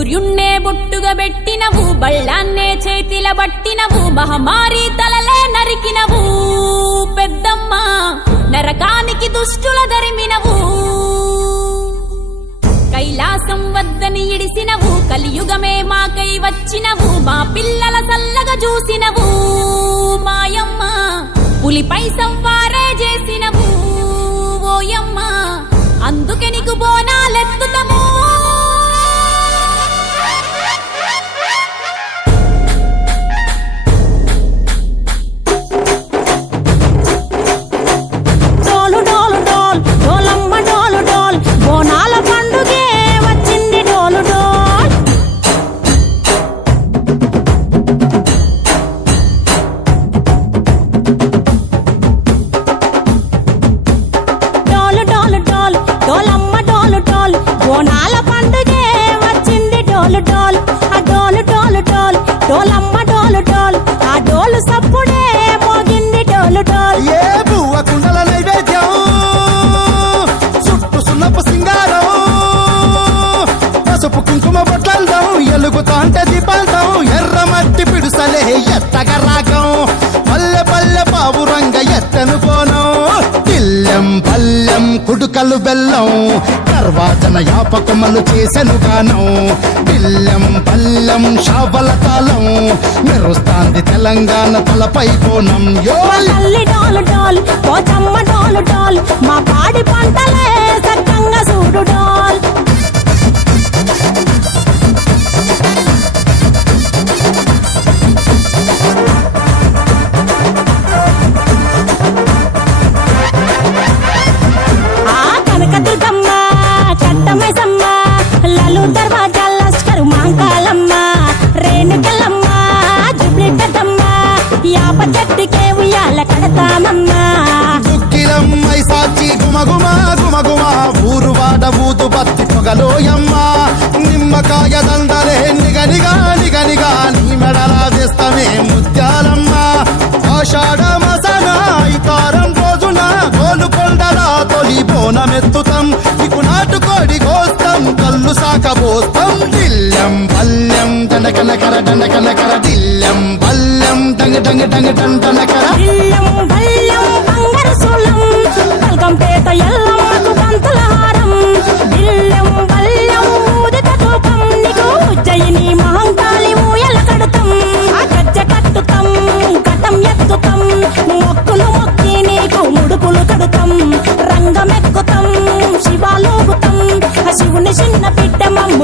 సూర్యున్నే బొట్టుగా పెట్టినవు, బళ్ళాన్నే చేతిల బట్టినవు, మహమారి తలలే నరికినవు పెద్దమ్మ, నరకానికి దుష్టుల దరిమినవు. కైలాసం వద్దని ఇడిసినవు, కలియుగమే మాకై వచ్చినవు, మా పిల్లల చల్లగా చూసినవు మాయమ్మ, పులిపై సవ్వారే చేసినవు ఓయమ్మ, అందుకే నీకు బోనాలెత్తుతము. ఎలుగుతాంటే దీపాలతం ఎర్రమట్టి పిడుసలే ఎత్తగ రాగం, పల్లె పల్లె పావురంగ ఎత్తను పోనం, తిల్లెం పల్లెం కుడుకలు బెల్లం, కర్వాచన యాపకమలు చేసెను గానం, తిల్లెం పల్లెం షావల తాళం, మెరుస్తాంది తెలంగాణ తలపై కోణం. మా పాడి పంటలే సక్కంగా చూడు డాల్. దుక్కిలమ్మై సాచి గుమగుమ గుమగుమ, ఊరు వాడ ఊదు బత్తి పొగలోయమ్మ, నిమ్మకాయ దండలే నిగనిగా నిగనిగా, నీ మెడలా వేస్తమే ముత్యాలమ్మ, ఆషాఢ మసన ఇతారం రోజున గోలుకొండలా తొలి బోనమెత్తుతాం, నీకు నాటుకోడి కోస్తాం కళ్ళు సాకబోస్తాం, దిల్లెం పల్లెం దండకనకర దండకనకర, దిల్లెం పల్లెం డంగ డంగ డంగ డండనకర, పేట ఎల్లమ్మకు పంతుల హారం, దిల్లెం బల్లెం ఊదిత తూపం, నీకు ఉజ్జయిని మహంకాళి ఊయల కడుతాం, ఆ గజ్జ కట్టుతాం కటం ఎత్తుతాం, మొక్కులు మొక్కి నీకు ముడుపులు కడుతాం, రంగమెక్కుతాం శివాలోగుతాం, శివుని చిన్న బిడ్డ మమ్మ